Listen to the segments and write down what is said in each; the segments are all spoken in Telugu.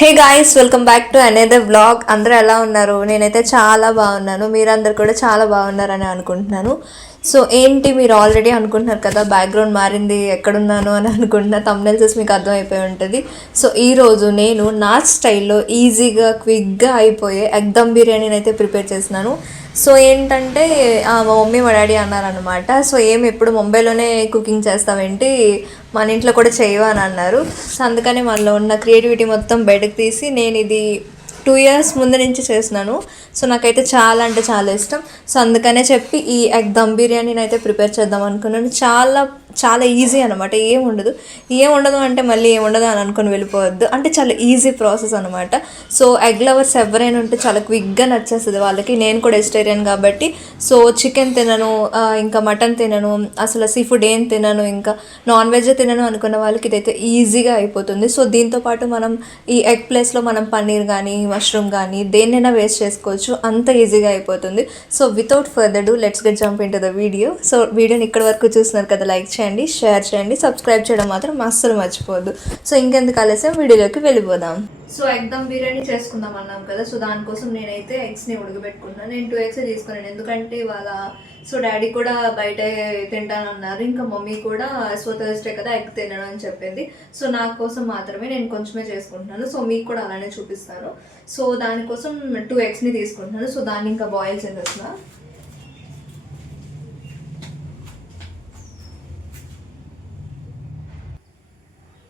Hey guys, welcome back to another vlog. అందరూ ఎలా ఉన్నారు? నేనైతే చాలా బాగున్నాను. మీరందరూ కూడా చాలా బాగున్నారని అనుకుంటున్నాను. సో ఏంటి, మీరు ఆల్రెడీ అనుకుంటున్నారు కదా బ్యాక్గ్రౌండ్ మారింది, ఎక్కడున్నాను అని అనుకుంటున్నా. థంబ్నెయిల్ చూసి మీకు అర్థమైపోయి ఉంటుంది. సో ఈరోజు నేను నా స్టైల్లో ఈజీగా క్విక్గా అయిపోయే ఎగ్ దమ్ బిర్యానీని అయితే ప్రిపేర్ చేసినాను. సో ఏంటంటే మా మమ్మీ మా డాడీ అన్నారనమాట, సో ఎప్పుడు ముంబైలోనే కుకింగ్ చేస్తావేంటి, మన ఇంట్లో కూడా చేయవా అని అన్నారు. సో అందుకని మనలో ఉన్న క్రియేటివిటీ మొత్తం బయటకు తీసి నేను ఇది 2 years ముందు నుంచి చేసినాను. సో నాకైతే చాలా అంటే చాలా ఇష్టం. సో అందుకనే చెప్పి ఈ ఎగ్ దమ్ బిర్యానీని అయితే ప్రిపేర్ చేద్దాం అనుకున్నాను. చాలా చాలా ఈజీ అనమాట. ఏముండదు అంటే మళ్ళీ ఏముండదు అని అనుకుని వెళ్ళిపోవద్దు. అంటే చాలా ఈజీ ప్రాసెస్ అనమాట. సో ఎగ్ లవర్స్ ఎవరైనా ఉంటే చాలా క్విక్గా నచ్చేస్తుంది వాళ్ళకి. నేను కూడా వెజిటేరియన్ కాబట్టి సో చికెన్ తినను, ఇంకా మటన్ తినను, అసలు సీ ఫుడ్ ఏం తినను, ఇంకా నాన్ వెజ్ తినను అనుకున్న వాళ్ళకి ఇదైతే ఈజీగా అయిపోతుంది. సో దీంతోపాటు మనం ఈ ఎగ్ ప్లేస్లో మనం పన్నీర్ కానీ మష్రూమ్ కానీ దేన్నైనా వేస్ట్ చేసుకోవచ్చు. అంత ఈజీగా అయిపోతుంది. So without further do let's get jump in to the video. So వీడియోని ఇక్కడ వరకు చూస్తున్నారు కదా, లైక్ చేయండి, షేర్ చేయండి, సబ్స్క్రైబ్ చేయడం మాత్రం అస్సలు మర్చిపోవద్దు. సో ఇంకెందుకు ఆలస్యం, వీడియోలోకి వెళ్ళిపోదాం. సో ఎగ్ దమ్ బిర్యానీ చేసుకుందాం అన్నాం కదా. సో దానికోసం నేనైతే ఎగ్స్ని ఉడకబెట్టుకున్నాను. నేను 2 eggs తీసుకున్నాను, ఎందుకంటే ఇవాళ సో డాడీ కూడా బయట తింటానన్నారు, ఇంకా మమ్మీ కూడా సో థర్స్డే కదా ఎగ్ తినడం అని చెప్పింది. సో నా కోసం మాత్రమే నేను కొంచెమే చేసుకుంటున్నాను. సో మీకు కూడా అలానే చూపిస్తాను. సో దానికోసం 2 eggs తీసుకుంటున్నాను. సో దాన్ని ఇంకా బాయిల్ చేసేస్తున్నా.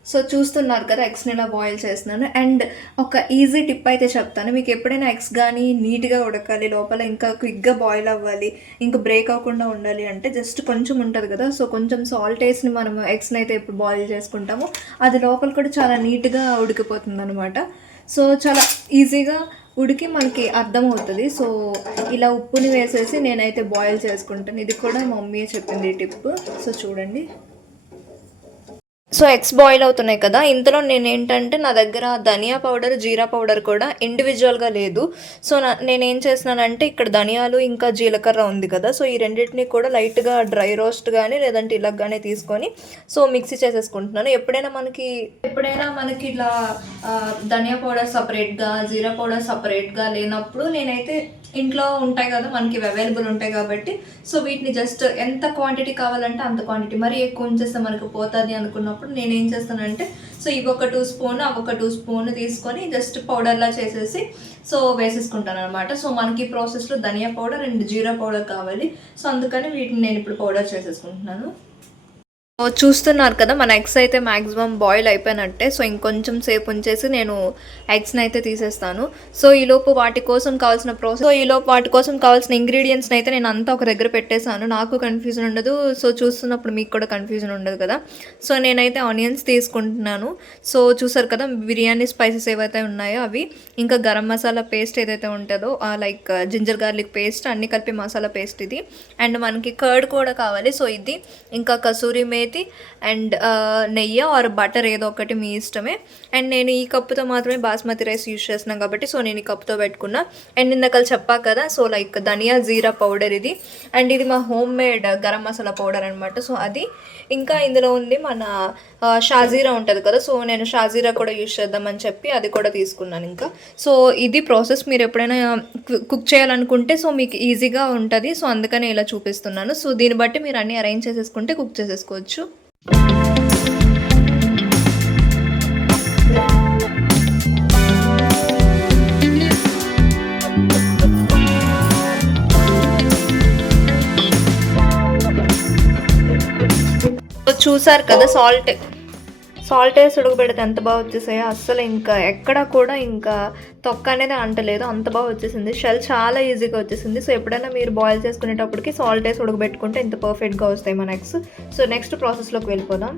సో చూస్తున్నారు కదా, ఎగ్స్ని ఇలా బాయిల్ చేస్తున్నాను. అండ్ ఒక ఈజీ టిప్ అయితే చెప్తాను. మీకు ఎప్పుడైనా ఎగ్స్ కానీ నీట్గా ఉడకాలి, లోపల ఇంకా క్విక్గా బాయిల్ అవ్వాలి, ఇంకా బ్రేక్ అవ్వకుండా ఉండాలి అంటే జస్ట్ కొంచెం ఉంటుంది కదా, సో కొంచెం సాల్ట్ వేసి మనం ఎగ్స్ని అయితే ఎప్పుడు బాయిల్ చేసుకుంటామో అది లోపల కూడా చాలా నీట్గా ఉడికిపోతుంది అనమాట. సో చాలా ఈజీగా ఉడికి మనకి అర్థమవుతుంది. సో ఇలా ఉప్పుని వేసేసి నేనైతే బాయిల్ చేసుకుంటాను. ఇది కూడా మా మమ్మీ చెప్పింది ఈ టిప్. సో చూడండి. సో ఎగ్స్ బాయిల్ అవుతున్నాయి కదా, ఇంతలో నేను ఏంటంటే నా దగ్గర ధనియా పౌడర్, జీరా పౌడర్ కూడా ఇండివిజువల్గా లేదు. సో నేనేం చేస్తున్నానంటే ఇక్కడ ధనియాలు ఇంకా జీలకర్ర ఉంది కదా, సో ఈ రెండింటిని కూడా లైట్గా డ్రై రోస్ట్ కానీ లేదంటే ఇలాగానే తీసుకొని సో మిక్సీ చేసేసుకుంటున్నాను. ఎప్పుడైనా మనకి ఇలా ధనియా పౌడర్ సపరేట్గా, జీరా పౌడర్ సపరేట్గా లేనప్పుడు నేనైతే ఇంట్లో ఉంటాయి కదా, మనకి అవైలబుల్ ఉంటాయి కాబట్టి సో వీటిని జస్ట్ ఎంత క్వాంటిటీ కావాలంటే అంత క్వాంటిటీ, మరీ ఎక్కువ ఉంచేస్తే మనకు పోతుంది అనుకున్నప్పుడు నేనేం చేస్తానంటే సో ఇవి ఒక 2 స్పూన్ అవి ఒక 2 స్పూన్ తీసుకొని జస్ట్ పౌడర్లా చేసేసి సో వేసేసుకుంటాను అనమాట. సో మనకి ఈ ప్రాసెస్లో ధనియా పౌడర్ అండ్ జీరా పౌడర్ కావాలి. సో అందుకని వీటిని నేను ఇప్పుడు పౌడర్ చేసేసుకుంటున్నాను. చూస్తున్నారు కదా, మన ఎగ్స్ అయితే మ్యాక్సిమం బాయిల్ అయిపోయినట్టే. సో ఇంకొంచెం సేపు ఉంచేసి నేను ఎగ్స్ని అయితే తీసేస్తాను. సో ఈలోపు వాటి కోసం కావాల్సిన ఇంగ్రీడియంట్స్ని అయితే నేను అంతా ఒక దగ్గర పెట్టేశాను. నాకు కన్ఫ్యూజన్ ఉండదు, సో చూస్తున్నప్పుడు మీకు కూడా కన్ఫ్యూజన్ ఉండదు కదా. సో నేనైతే ఆనియన్స్ తీసుకుంటున్నాను. సో చూసారు కదా, బిర్యానీ స్పైసెస్ ఏవైతే ఉన్నాయో అవి, ఇంకా గరం మసాలా పేస్ట్ ఏదైతే ఉంటుందో లైక్ జింజర్ గార్లిక్ పేస్ట్, అన్ని కలిపి మసాలా పేస్ట్ ఇది. అండ్ మనకి కర్డ్ కూడా కావాలి. సో ఇది ఇంకా కసూరి మేతి అండ్ నెయ్యి ఆర్ బటర్ ఏదో ఒకటి మీ ఇష్టమే. అండ్ నేను ఈ కప్పుతో మాత్రమే బాస్మతి రైస్ యూజ్ చేస్తున్నాను కాబట్టి సో నేను ఈ కప్పుతో పెట్టుకున్నా. అండ్ ఇందాక చెప్పా కదా, సో లైక్ ధనియా జీరా పౌడర్ ఇది, అండ్ ఇది మా home made garam masala powder అనమాట. సో అది ఇంకా ఇందులో ఉంది మన షాజీరా ఉంటుంది కదా, సో నేను షాజీరా కూడా యూజ్ చేద్దామని చెప్పి అది కూడా తీసుకున్నాను. ఇంకా సో ఇది ప్రాసెస్, మీరు ఎప్పుడైనా కుక్ చేయాలనుకుంటే సో మీకు ఈజీగా ఉంటుంది. సో అందుకనే ఇలా చూపిస్తున్నాను. సో దీన్ని బట్టి మీరు అన్నీ అరేంజ్ చేసేసుకుంటే కుక్ చేసేసుకోవచ్చు. చూసారు కదా, సాల్ట్ వేసి ఉడకబెడితే ఎంత బాగా వచ్చేసాయో, అస్సలు ఇంకా ఎక్కడ కూడా ఇంకా తొక్క అనేది అంటలేదు, అంత బాగా వచ్చేసింది. షెల్ చాలా ఈజీగా వచ్చేసింది. సో ఎప్పుడైనా మీరు బాయిల్ చేసుకునేటప్పటికి సాల్ట్ వేసి ఉడకబెట్టుకుంటే ఇంత పర్ఫెక్ట్గా వస్తాయి మన ఎగ్స్. సో నెక్స్ట్ ప్రాసెస్లోకి వెళ్ళిపోదాం.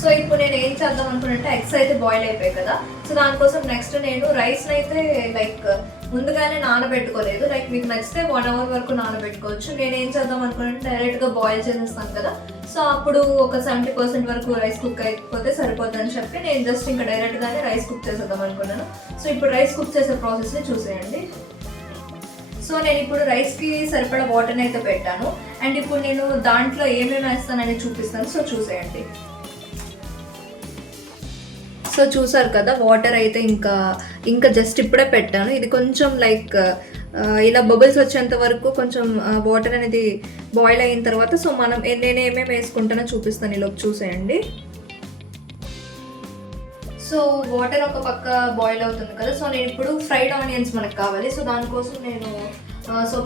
సో ఇప్పుడు నేను ఏం చేద్దాం అనుకున్నట్టే, ఎగ్స్ అయితే బాయిల్ అయిపోయాయి కదా, సో దానికోసం నెక్స్ట్ నేను రైస్ని అయితే లైక్ ముందుగానే నానబెట్టుకోలేదు. లైక్ మీకు నచ్చితే 1 hour వరకు నానబెట్టుకోవచ్చు. నేను ఏం చేద్దాం అనుకున్నట్టు డైరెక్ట్గా బాయిల్ చేసేస్తాను కదా, సో అప్పుడు ఒక 70% వరకు రైస్ కుక్ అయిపోతే సరిపోతుందని చెప్పి నేను జస్ట్ ఇంకా డైరెక్ట్గానే రైస్ కుక్ చేసేద్దాం అనుకున్నాను. సో ఇప్పుడు రైస్ కుక్ చేసే ప్రాసెస్ని చూసేయండి. సో నేను ఇప్పుడు రైస్కి సరిపడా వాటర్ని అయితే పెట్టాను. అండ్ ఇప్పుడు నేను దాంట్లో ఏమేమి వేస్తానని చూపిస్తాను. సో చూసేయండి. సో చూసారు కదా, వాటర్ అయితే ఇంకా జస్ట్ ఇప్పుడే పెట్టాను. ఇది కొంచెం లైక్ ఇలా బబుల్స్ వచ్చేంత వరకు కొంచెం వాటర్ అనేది బాయిల్ అయిన తర్వాత సో నేను ఏమేమి వేసుకుంటానో చూపిస్తాను, ఈలోపు చూసేయండి. సో వాటర్ ఒక పక్క బాయిల్ అవుతుంది కదా, సో నేను ఇప్పుడు ఫ్రైడ్ ఆనియన్స్ మనకు కావాలి. సో దానికోసం నేను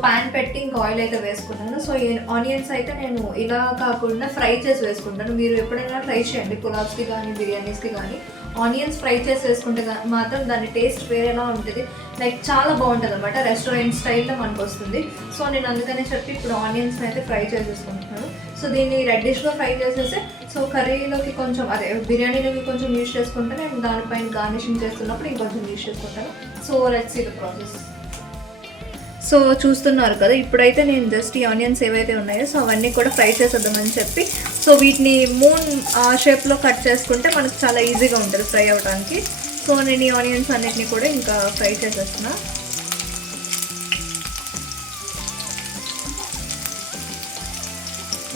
ప్యాన్ పెట్టి ఇంకా ఆయిల్ అయితే వేసుకున్నాను. సో ఆనియన్స్ అయితే నేను ఇలా కాకుండా ఫ్రై చేసి వేసుకుంటాను. మీరు ఎప్పుడైనా ట్రై చేయండి, పులావ్స్కి కానీ బిర్యానీస్కి కానీ ఆనియన్స్ ఫ్రై చేసి వేసుకుంటే మాత్రం దాని టేస్ట్ వేరేలా ఉంటుంది, లైక్ చాలా బాగుంటుంది అనమాట. రెస్టారెంట్ స్టైల్లో మనకు వస్తుంది. సో నేను అందుకనే చెప్పి ఇప్పుడు ఆనియన్స్ని అయితే ఫ్రై చేసేసుకుంటున్నాను. సో దీన్ని రెడ్డిష్గా ఫ్రై చేసేసి సో కర్రీలోకి కొంచెం బిర్యానీలోకి కొంచెం యూజ్ చేసుకుంటే నేను దానిపైన గార్నిషింగ్ చేస్తున్నప్పుడు ఇంకొంచెం యూజ్ చేసుకుంటాను. So let's see the process. So చూస్తున్నారు కదా, ఇప్పుడైతే నేను జస్ట్ ఈ ఆనియన్స్ ఏవైతే ఉన్నాయో సో అవన్నీ కూడా ఫ్రై చేసేద్దామని చెప్పి సో వీటిని మూన్ షేప్లో కట్ చేసుకుంటే మనకు చాలా ఈజీగా ఉంటుంది ఫ్రై అవ్వడానికి. సో నేను ఈ ఆనియన్స్ అన్నిటిని కూడా ఇంకా ఫ్రై చేసేస్తున్నా.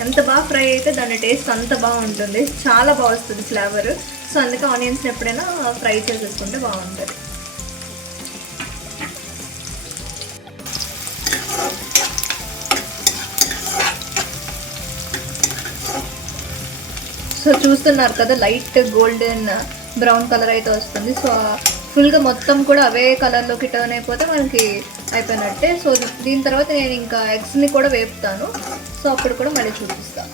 ఎంత బాగా ఫ్రై అయితే దాని టేస్ట్ అంత బాగుంటుంది, చాలా బాగా వస్తుంది ఫ్లేవర్. సో అందుకే ఆనియన్స్ని ఎప్పుడైనా ఫ్రై చేసేసుకుంటే బాగుంటుంది. సో చూస్తున్నారు కదా, లైట్ గోల్డెన్ బ్రౌన్ కలర్ అయితే వస్తుంది. సో ఫుల్గా మొత్తం కూడా అవే కలర్లోకి టర్న్ అయిపోతే మనకి అయిపోయినట్టే. సో దీని తర్వాత నేను ఇంకా ఎగ్స్ని కూడా వేపుతాను. సో అప్పుడు కూడా మళ్ళీ చూపిస్తాను.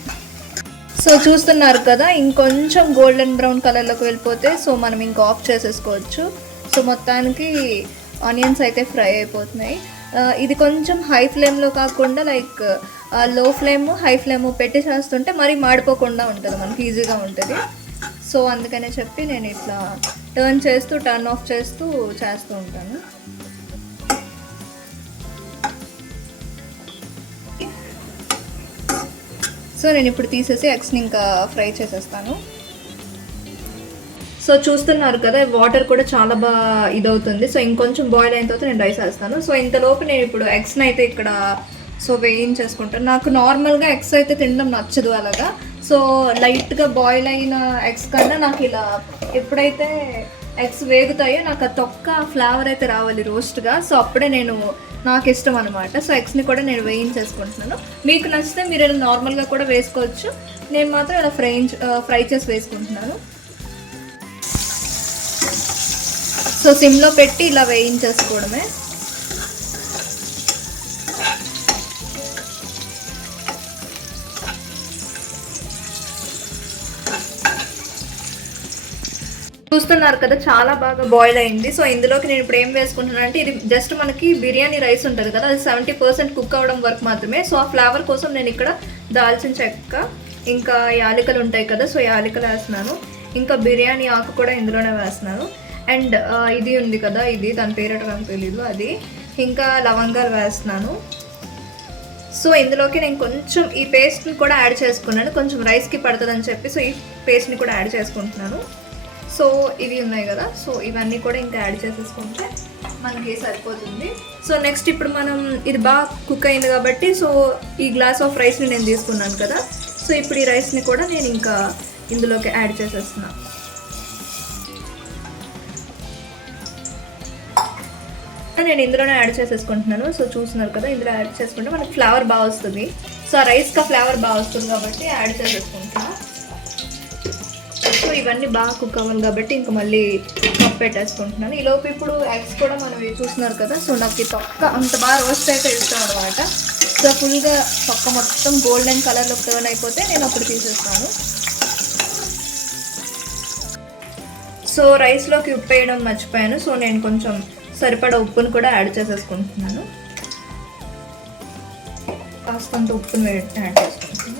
సో చూస్తున్నారు కదా, ఇంకొంచెం గోల్డెన్ బ్రౌన్ కలర్లోకి వెళ్ళిపోతే సో మనం ఇంకా ఆఫ్ చేసేసుకోవచ్చు. సో మొత్తానికి ఆనియన్స్ అయితే ఫ్రై అయిపోతున్నాయి. ఇది కొంచెం హై ఫ్లేమ్లో కాకుండా లైక్ లో ఫ్లేమ్ హై ఫ్లేమ్ పెట్టి చేస్తుంటే మరీ మాడిపోకుండా ఉంటుంది, మనకి ఈజీగా ఉంటుంది. సో అందుకనే చెప్పి నేను ఇట్లా టర్న్ ఆఫ్ చేస్తూ ఉంటాను. సో నేను ఇప్పుడు తీసేసి ఎగ్స్ని ఇంకా ఫ్రై చేసేస్తాను. సో చూస్తున్నారు కదా, వాటర్ కూడా చాలా బాగా ఇదవుతుంది. సో ఇంకొంచెం బాయిల్ అయిన తర్వాత నేను రైస్ వేస్తాను. సో ఇంతలోపు నేను ఇప్పుడు ఎగ్స్ని అయితే ఇక్కడ సో వేయించేసుకుంటాను. నాకు నార్మల్గా ఎగ్స్ అయితే తినడం నచ్చదు అలాగా. సో లైట్గా బాయిల్ అయిన ఎగ్స్ కన్నా నాకు ఇలా ఎప్పుడైతే ఎగ్స్ వేగుతాయో నాకు ఆ తొక్క ఫ్లేవర్ అయితే రావాలి రోస్ట్గా. సో అప్పుడే నాకు ఇష్టం అనమాట. సో ఎగ్స్ని కూడా నేను వేయించేసుకుంటున్నాను. మీకు నచ్చితే మీరు ఇలా నార్మల్గా కూడా వేసుకోవచ్చు, నేను మాత్రం ఇలా ఫ్రై చేసి వేసుకుంటున్నాను. సో సిమ్లో పెట్టి ఇలా వేయించేసుకోవడమే. చూస్తున్నారు కదా, చాలా బాగా బాయిల్ అయింది. సో ఇందులోకి నేను ఇప్పుడు ఏం వేసుకుంటున్నాను అంటే, ఇది జస్ట్ మనకి బిర్యానీ రైస్ ఉంటుంది కదా, అది 70% కుక్ అవ్వడం వరకు మాత్రమే. సో ఆ ఫ్లేవర్ కోసం నేను ఇక్కడ దాల్చిన చెక్క ఇంకా యాలకులు ఉంటాయి కదా, సో యాలకులు వేస్తున్నాను. ఇంకా బిర్యానీ ఆకు కూడా ఇందులోనే వేస్తున్నాను. అండ్ ఇది ఉంది కదా, దాని పేరట నాకు తెలీదు, అది ఇంకా లవంగాలు వేస్తున్నాను. సో ఇందులోకి నేను కొంచెం ఈ పేస్ట్ని కూడా యాడ్ చేసుకున్నాను, కొంచెం రైస్కి పడుతుందని చెప్పి. సో ఈ పేస్ట్ని కూడా యాడ్ చేసుకుంటున్నాను. సో ఇవి ఉన్నాయి కదా, సో ఇవన్నీ కూడా ఇంకా యాడ్ చేసేసుకుంటే మనకి సరిపోతుంది. సో నెక్స్ట్ ఇప్పుడు మనం ఇది బాగా కుక్ అయింది కాబట్టి సో ఈ గ్లాస్ ఆఫ్ రైస్ని నేను తీసుకున్నాను కదా, సో ఇప్పుడు ఈ రైస్ని కూడా నేను ఇంకా ఇందులోకి యాడ్ చేసేస్తున్నాను. నేను ఇందులోనే యాడ్ చేసేసుకుంటున్నాను. సో చూస్తున్నారు కదా, ఇందులో యాడ్ చేసుకుంటే మనకి ఫ్లేవర్ బాగా వస్తుంది. సో ఆ రైస్కి ఫ్లేవర్ బాగా వస్తుంది కాబట్టి యాడ్ చేసేసుకుంటున్నాను. సో ఇవన్నీ బాగా కుక్ అవ్వాలి కాబట్టి ఇంకా మళ్ళీ కప్ పెట్టేసుకుంటున్నాను. ఈలోపు ఇప్పుడు ఎగ్స్ కూడా మనం చూస్తున్నారు కదా, సో నాకు ఈ తొక్క అంత బాగా రోస్ట్ అయితే ఇష్టం అనమాట. సో ఫుల్గా తొక్క మొత్తం గోల్డెన్ కలర్లో టర్న్ అయిపోతే నేను అప్పుడు తీసేస్తాను. సో రైస్లోకి ఉప్పు వేయడం మర్చిపోయాను. సో నేను కొంచెం సరిపడా ఉప్పును కూడా యాడ్ చేసేసుకుంటున్నాను. కాస్తంత ఉప్పును యాడ్ చేసుకుంటున్నాను.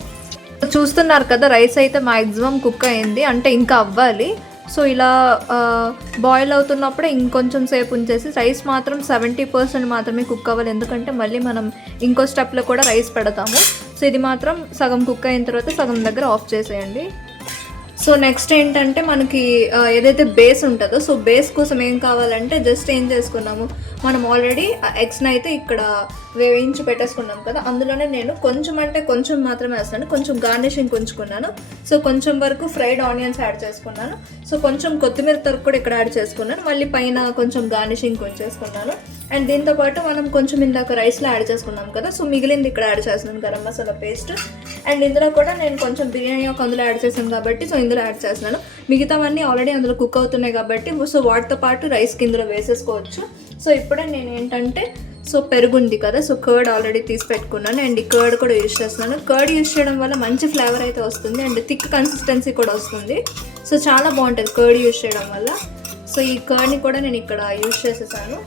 చూస్తున్నారు కదా, రైస్ అయితే మ్యాక్సిమం కుక్ అయింది, అంటే ఇంకా అవ్వాలి. సో ఇలా బాయిల్ అవుతున్నప్పుడే ఇంకొంచెం సేపు ఉంచేసి రైస్ మాత్రం 70% మాత్రమే కుక్ అవ్వాలి, ఎందుకంటే మళ్ళీ మనం ఇంకో స్టెప్లో కూడా రైస్ పెడతాము. సో ఇది మాత్రం సగం కుక్ అయిన తర్వాత సగం దగ్గర ఆఫ్ చేసేయండి. సో నెక్స్ట్ ఏంటంటే మనకి ఏదైతే బేస్ ఉంటుందో, సో బేస్ కోసం ఏం కావాలంటే జస్ట్ ఏం చేసుకున్నాము, మనం ఆల్రెడీ ఎగ్స్ని అయితే ఇక్కడ వేయించి పెట్టేసుకున్నాం కదా, అందులోనే నేను కొంచెం అంటే కొంచెం మాత్రమే వేస్తాను, కొంచెం గార్నిషింగ్ ఉంచుకున్నాను. సో కొంచెం వరకు ఫ్రైడ్ ఆనియన్స్ యాడ్ చేసుకున్నాను. సో కొంచెం కొత్తిమీర తరుగు కూడా ఇక్కడ యాడ్ చేసుకున్నాను. మళ్ళీ పైన కొంచెం గార్నిషింగ్ ఉంచేసుకున్నాను. అండ్ దీంతోపాటు మనం కొంచెం ఇందాక రైస్లో యాడ్ చేసుకున్నాం కదా, సో మిగిలింది ఇక్కడ యాడ్ చేస్తున్నాను గరం మసాలా పేస్ట్. అండ్ ఇందులో కూడా నేను కొంచెం బిర్యానీ ఒక అందులో యాడ్ చేశాను కాబట్టి సో ఇందులో యాడ్ చేస్తున్నాను. మిగతావన్నీ ఆల్రెడీ అందులో కుక్ అవుతున్నాయి కాబట్టి సో వాటితో పాటు రైస్కి ఇందులో వేసేసుకోవచ్చు. సో ఇప్పుడే నేను ఏంటంటే సో పెరుగు ఉంది కదా, సో కర్డ్ ఆల్రెడీ తీసి పెట్టుకున్నాను. అండ్ ఈ కర్డ్ కూడా యూజ్ చేస్తున్నాను. కర్డ్ యూజ్ చేయడం వల్ల మంచి ఫ్లేవర్ అయితే వస్తుంది అండ్ థిక్ కన్సిస్టెన్సీ కూడా వస్తుంది. సో చాలా బాగుంటుంది కర్డ్ యూజ్ చేయడం వల్ల. సో ఈ కర్డ్ని కూడా నేను ఇక్కడ యూజ్ చేసేసాను.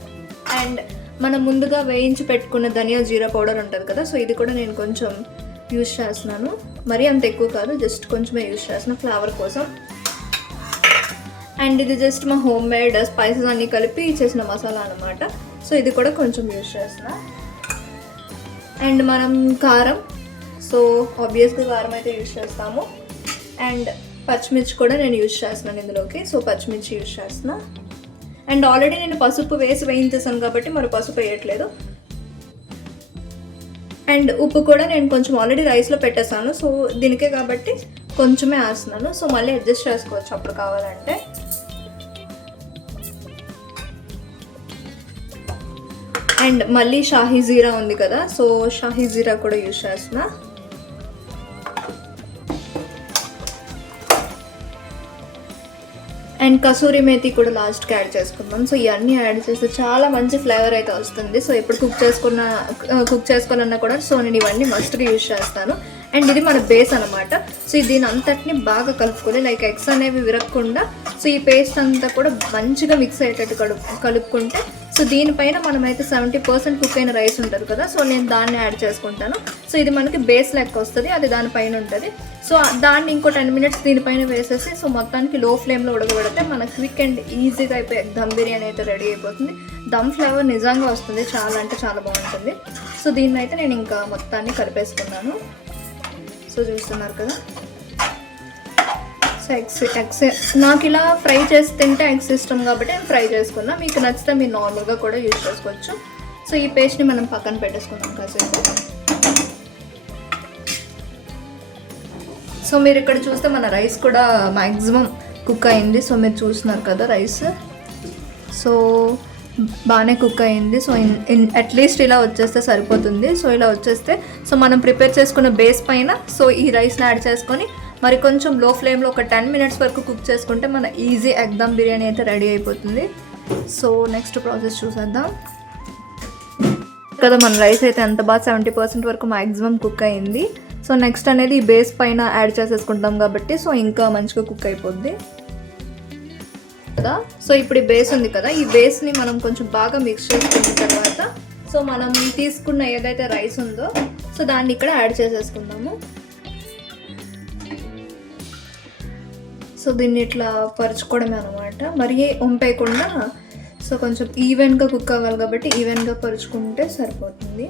అండ్ మనం ముందుగా వేయించి పెట్టుకున్న ధనియా జీరా పౌడర్ ఉంటుంది కదా, సో ఇది కూడా నేను కొంచెం యూజ్ చేస్తున్నాను. మరీ అంత ఎక్కువ కాదు, జస్ట్ కొంచెమే యూజ్ చేస్తున్నాను ఫ్లేవర్ కోసం. అండ్ ఇది జస్ట్ మా హోమ్ మేడ్ స్పైసెస్ అన్నీ కలిపి చేసిన మసాలా అనమాట. సో ఇది కూడా కొంచెం యూజ్ చేస్తున్నా. అండ్ మనం కారం, సో ఆబ్వియస్గా కారం అయితే యూజ్ చేస్తాము. అండ్ పచ్చిమిర్చి కూడా నేను యూజ్ చేస్తున్నాను ఇందులోకి. సో పచ్చిమిర్చి యూజ్ చేస్తున్నా. అండ్ ఆల్రెడీ నేను పసుపు వేయించేసాను కాబట్టి మరి పసుపు వేయట్లేదు. అండ్ ఉప్పు కూడా నేను కొంచెం ఆల్రెడీ రైస్లో పెట్టేసాను, సో దీనికే కాబట్టి కొంచెమే వేస్తున్నాను. సో మళ్ళీ అడ్జస్ట్ చేసుకోవచ్చు అప్పుడు కావాలంటే. అండ్ మళ్ళీ షాహీ జీరా ఉంది కదా, సో షాహీ జీరా కూడా యూజ్ చేస్తున్నా. అండ్ కసూరి మేతి కూడా లాస్ట్కి యాడ్ చేసుకుందాం. సో ఇవన్నీ యాడ్ చేస్తే చాలా మంచి ఫ్లేవర్ అయితే వస్తుంది. సో ఎప్పుడు కుక్ చేసుకున్నా కూడా సో నేను ఇవన్నీ మస్ట్గా యూజ్ చేస్తాను. అండ్ ఇది మన బేస్ అనమాట. సో దీని అంతటిని బాగా కలుపుకొని లైక్ ఎగ్స్ అనేవి విరగకుండా సో ఈ పేస్ట్ అంతా కూడా మంచిగా మిక్స్ అయ్యేటట్టు కలుపుకుంటే సో దీనిపైన మనమైతే 70% కుక్ అయిన రైస్ ఉంటుంది కదా, సో నేను దాన్ని యాడ్ చేసుకుంటాను. సో ఇది మనకి బేస్ లెక్క వస్తుంది, అది దానిపైన ఉంటుంది. సో దాన్ని ఇంకో 10 minutes దీనిపైన వేసేసి సో మొత్తానికి లో ఫ్లేమ్లో ఉడకబెడితే మన క్విక్ అండ్ ఈజీగా అయిపోయి దమ్ బిర్యానీ అయితే రెడీ అయిపోతుంది. దమ్ ఫ్లేవర్ నిజంగా వస్తుంది, చాలా అంటే చాలా బాగుంటుంది. సో దీన్ని అయితే నేను ఇంకా మొత్తాన్ని కలిపేసుకున్నాను. సో చూస్తున్నారు కదా. సో ఎగ్స్ నాకు ఇలా ఫ్రై చేసి తింటే ఎగ్స్ ఇష్టం కాబట్టి నేను ఫ్రై చేసుకున్నా. మీకు నచ్చితే మీరు నార్మల్గా కూడా యూజ్ చేసుకోవచ్చు. సో ఈ పేస్ట్ని మనం పక్కన పెట్టేసుకుందాం కాసేపు. సో మీరు ఇక్కడ చూస్తే మన రైస్ కూడా మ్యాక్సిమం కుక్ అయింది. సో మీరు చూస్తున్నారు కదా రైస్, సో బాగానే కుక్ అయింది. సో అట్లీస్ట్ ఇలా వచ్చేస్తే సరిపోతుంది. సో ఇలా వచ్చేస్తే సో మనం ప్రిపేర్ చేసుకున్న బేస్ పైన సో ఈ రైస్ని యాడ్ చేసుకొని మరి కొంచెం లో ఫ్లేమ్లో ఒక 10 minutes వరకు కుక్ చేసుకుంటే మన ఈజీ ఎగ్ దమ్ బిర్యానీ అయితే రెడీ అయిపోతుంది. సో నెక్స్ట్ ప్రాసెస్ చూసేద్దాం కదా. మన రైస్ అయితే ఎంత బాగా 70% వరకు మ్యాక్సిమం కుక్ అయింది. సో నెక్స్ట్ అనేది ఈ బేస్ పైన యాడ్ చేసేసుకుంటాం కాబట్టి సో ఇంకా మంచిగా కుక్ అయిపోద్ది కదా. సో ఇప్పుడు ఈ బేస్ ఉంది కదా, ఈ బేస్ని మనం కొంచెం బాగా మిక్స్ చేసుకున్న తర్వాత సో మనం తీసుకున్న ఏదైతే రైస్ ఉందో సో దాన్ని ఇక్కడ యాడ్ చేసేసుకుందాము. సో దీన్ని ఇట్లా పరుచుకోవడమే అనమాట, మరీ వంపేయకుండా. సో కొంచెం ఈవెన్గా కుక్ అవ్వాలి కాబట్టి ఈవెన్గా పరుచుకుంటే సరిపోతుంది.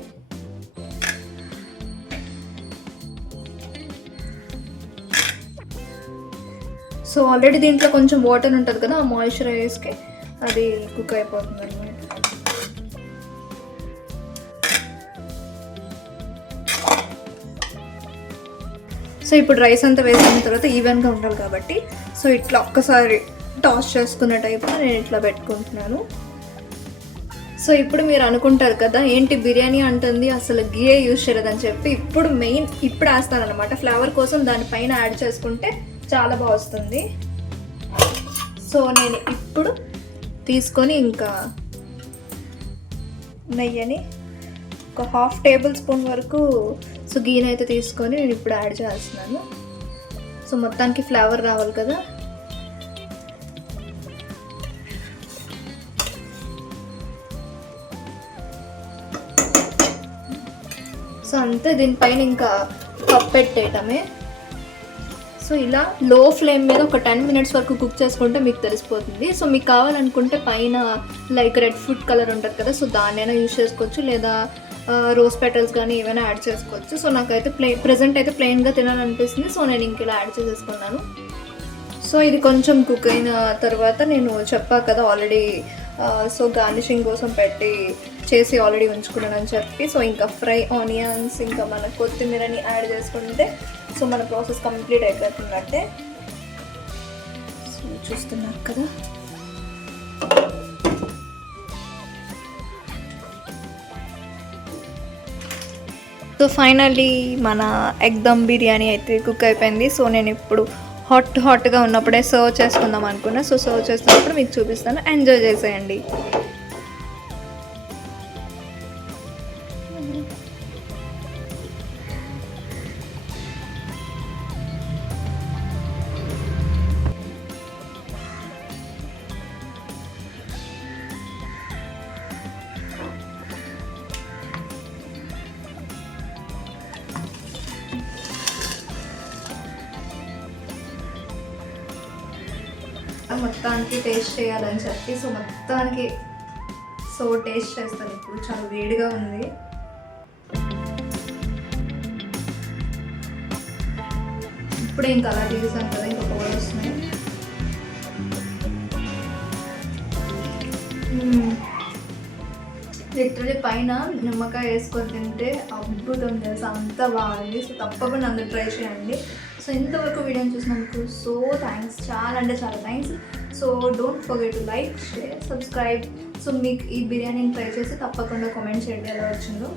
సో ఆల్రెడీ దీంట్లో కొంచెం వాటర్ ఉంటుంది కదా, ఆ మాయిశ్చరైజ్కి అది కుక్ అయిపోతుంది అనమాట. సో ఇప్పుడు రైస్ అంతా వేసుకున్న తర్వాత ఈవెన్గా ఉండాలి కాబట్టి సో ఇట్లా ఒక్కసారి టాస్ చేసుకున్న టైప్లో నేను ఇట్లా పెట్టుకుంటున్నాను. సో ఇప్పుడు మీరు అనుకుంటారు కదా ఏంటి బిర్యానీ అంటుంది అసలు గీయే యూజ్ చేయలేదని చెప్పి, ఇప్పుడు ఇప్పుడు వేస్తాను అనమాట ఫ్లేవర్ కోసం. దానిపైన యాడ్ చేసుకుంటే చాలా బాగా వస్తుంది. సో నేను ఇప్పుడు తీసుకొని ఇంకా నెయ్యిని ఒక 1/2 tablespoon వరకు సో గీని అయితే తీసుకొని నేను ఇప్పుడు యాడ్ చేస్తున్నాను. సో మొత్తానికి ఫ్లేవర్ రావాలి కదా. సో అంతే, దీనిపైన ఇంకా కప్ పెట్టేయటమే. సో ఇలా లో ఫ్లేమ్ మీద ఒక 10 minutes వరకు కుక్ చేసుకుంటే మీకు తెలిసిపోతుంది. సో మీకు కావాలనుకుంటే పైన లైక్ రెడ్ ఫుడ్ కలర్ ఉంటుంది కదా, సో దాన్నైనా యూజ్ చేసుకోవచ్చు, లేదా రోజ్ పెటల్స్ కానీ ఏమైనా యాడ్ చేసుకోవచ్చు. సో నాకైతే ప్రెజెంట్ అయితే ప్లెయిన్గా తినాలనిపిస్తుంది, సో నేను ఇంక ఇలా యాడ్ చేసేసుకున్నాను. సో ఇది కొంచెం కుక్ అయిన తర్వాత నేను చెప్పా కదా ఆల్రెడీ, సో గార్నిషింగ్ కోసం చేసి ఆల్రెడీ ఉంచుకున్నానని చెప్పి, సో ఇంకా ఫ్రై ఆనియన్స్ ఇంకా మన కొత్తిమీరని యాడ్ చేసుకుంటే సో మన ప్రాసెస్ కంప్లీట్ అయిపోతున్నట్టే. సో చూస్తున్నారు కదా. సో ఫైనల్లీ మన ఎగ్ దమ్ బిర్యానీ అయితే కుక్ అయిపోయింది. సో నేను ఇప్పుడు హాట్గా ఉన్నప్పుడే సర్వ్ చేసుకుందాం అనుకున్నా. సో సర్వ్ చేస్తున్నప్పుడు మీకు చూపిస్తాను, ఎంజాయ్ చేసేయండి. మొత్తానికి టేస్ట్ చేయాలని చెప్పి సో టేస్ట్ చేస్తాను. ఇప్పుడు చాలా వేడిగా ఉంది. ఇప్పుడే ఇంకా అలా చేసాను కదా, ఇంకా పొగలు వస్తున్నాయి. లిటరలీ పైన నిమ్మకాయ వేసుకొని తింటే అద్భుతం తెలుసు, అంత బాగుంది. సో తప్పకుండా అందరూ ట్రై చేయండి. సో ఇంతవరకు వీడియోని చూసినందుకు సో థ్యాంక్స్, చాలా అంటే చాలా thanks. So don't forget to like, share, subscribe. So మీకు ఈ బిర్యానీని ట్రై చేసి తప్పకుండా కామెంట్ చేయండి ఎలా వచ్చిందో.